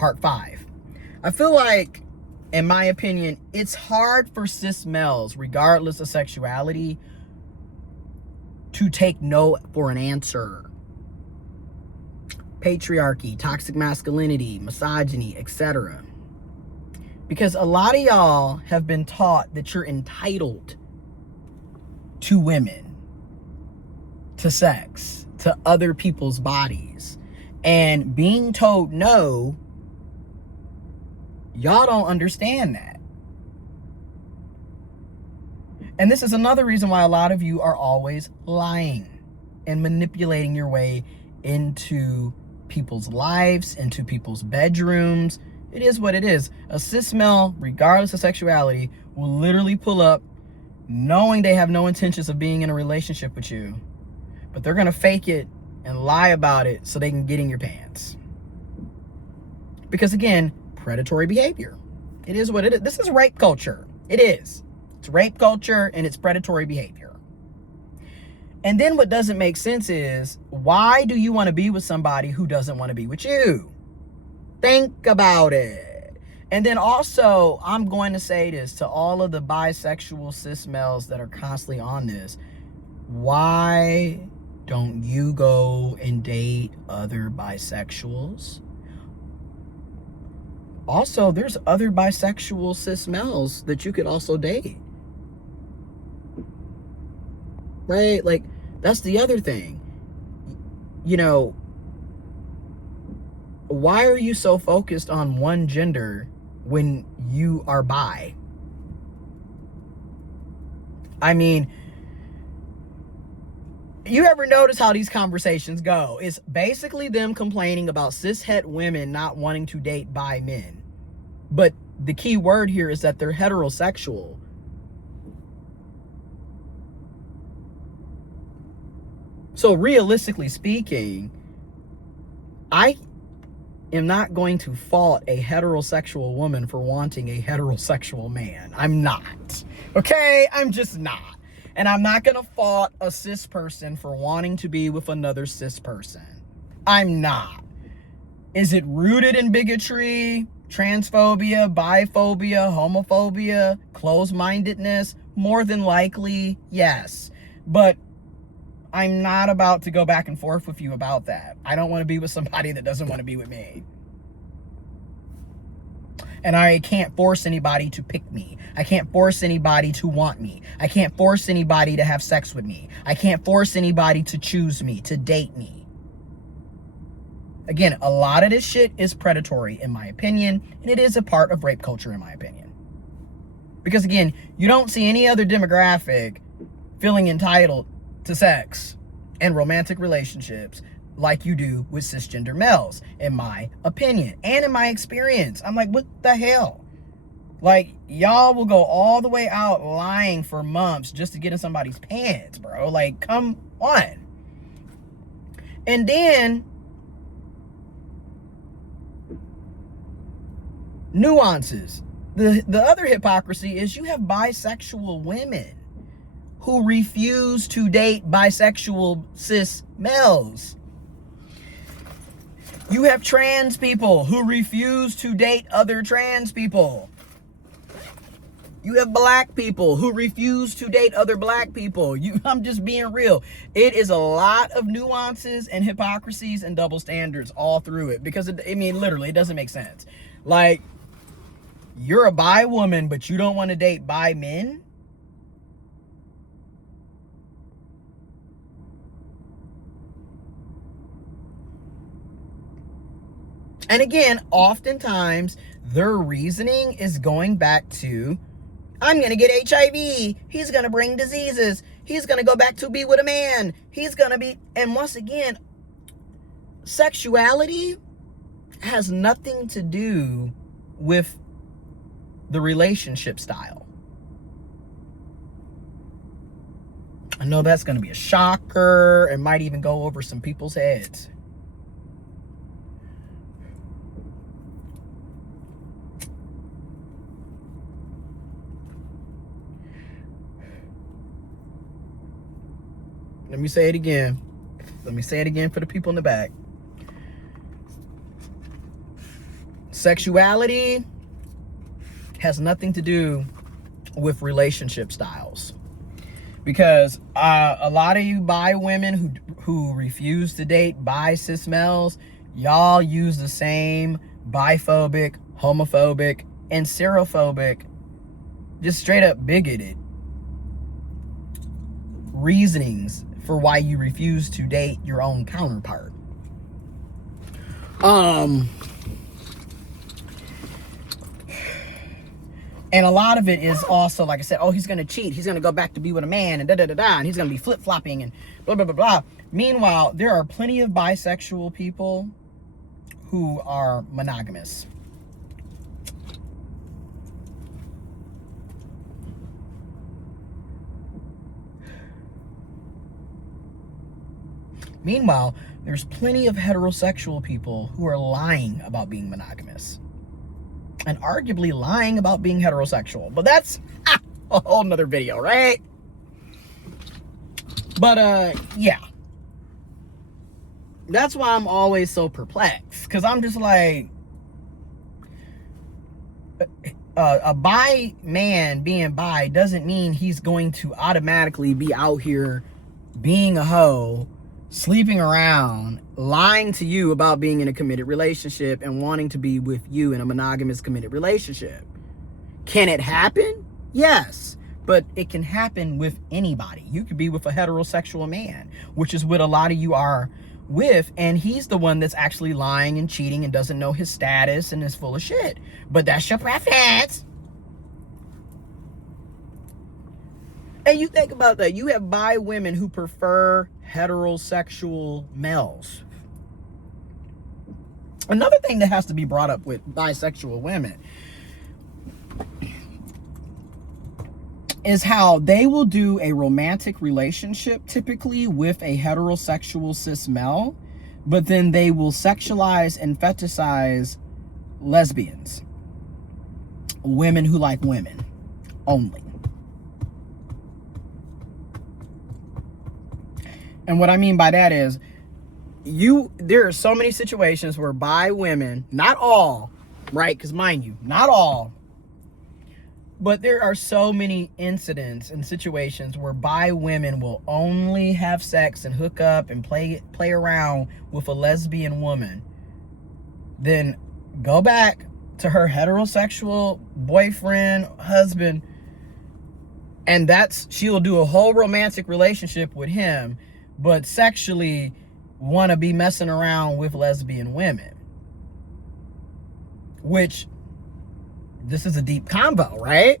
part 5. I feel like, in my opinion, it's hard for cis males, regardless of sexuality, to take no for an answer. Patriarchy, toxic masculinity, misogyny, etc. Because a lot of y'all have been taught that you're entitled to women, to sex, to other people's bodies. And being told no, y'all don't understand that. And this is another reason why a lot of you are always lying and manipulating your way into people's lives, into people's bedrooms. It is what it is. A cis male, regardless of sexuality, will literally pull up knowing they have no intentions of being in a relationship with you, but they're gonna fake it and lie about it so they can get in your pants. Because again, predatory behavior. It is what it is. This is rape culture. It is. It's rape culture and it's predatory behavior. And then what doesn't make sense is, why do you want to be with somebody who doesn't want to be with you? Think about it. And then also, I'm going to say this to all of the bisexual cis males that are constantly on this. Why don't you go and date other bisexuals? Also, there's other bisexual cis males that you could also date. Right? Like, that's the other thing. You know, why are you so focused on one gender when you are bi? I mean, you ever notice how these conversations go? It's basically them complaining about cishet women not wanting to date bi men. But the key word here is that they're heterosexual. So realistically speaking, I am not going to fault a heterosexual woman for wanting a heterosexual man. I'm not. Okay? I'm just not. And I'm not going to fault a cis person for wanting to be with another cis person. I'm not. Is it rooted in bigotry, transphobia, biphobia, homophobia, closed-mindedness? More than likely, yes. But I'm not about to go back and forth with you about that. I don't want to be with somebody that doesn't want to be with me. And I can't force anybody to pick me. I can't force anybody to want me. I can't force anybody to have sex with me. I can't force anybody to choose me, to date me. Again, a lot of this shit is predatory, in my opinion, and it is a part of rape culture, in my opinion. Because again, you don't see any other demographic feeling entitled to sex and romantic relationships like you do with cisgender males, in my opinion and in my experience. I'm like, what the hell? Like, y'all will go all the way out lying for months just to get in somebody's pants, bro. Like, come on. And then nuances. The other hypocrisy is you have bisexual women who refuse to date bisexual cis males. You have trans people who refuse to date other trans people. You have black people who refuse to date other black people. I'm just being real. It is a lot of nuances and hypocrisies and double standards all through it. Because, literally, it doesn't make sense. Like, you're a bi woman, but you don't want to date bi men? And again, oftentimes, their reasoning is going back to, I'm going to get HIV. He's going to bring diseases. He's going to go back to be with a man. He's going to be... And once again, sexuality has nothing to do with the relationship style. I know that's going to be a shocker. It might even go over some people's heads. Let me say it again. Let me say it again for the people in the back. Sexuality has nothing to do with relationship styles. Because a lot of you bi women who refuse to date bi cis males, y'all use the same biphobic, homophobic, and serophobic, just straight up bigoted reasonings for why you refuse to date your own counterpart. And a lot of it is also, like I said, oh, he's going to cheat. He's going to go back to be with a man and da-da-da-da. And he's going to be flip-flopping and blah, blah, blah, blah. Meanwhile, there are plenty of bisexual people who are monogamous. Meanwhile, there's plenty of heterosexual people who are lying about being monogamous. And arguably lying about being heterosexual. But that's a whole nother video, right? But, yeah. That's why I'm always so perplexed. Because I'm just like, a bi man being bi doesn't mean he's going to automatically be out here being a hoe, sleeping around, lying to you about being in a committed relationship and wanting to be with you in a monogamous committed relationship. Can it happen? Yes, but it can happen with anybody. You could be with a heterosexual man, which is what a lot of you are with, and he's the one that's actually lying and cheating and doesn't know his status and is full of shit. But that's your preference. And you think about that. You have bi women who prefer heterosexual males. Another thing that has to be brought up with bisexual women is how they will do a romantic relationship typically with a heterosexual cis male, but then they will sexualize and fetishize lesbians, women who like women only. And what I mean by that is, there are so many situations where bi women, not all, right? Because mind you, not all, but there are so many incidents and situations where bi women will only have sex and hook up and play around with a lesbian woman, then go back to her heterosexual boyfriend, husband, and she'll do a whole romantic relationship with him, but sexually want to be messing around with lesbian women. Which, this is a deep combo, right?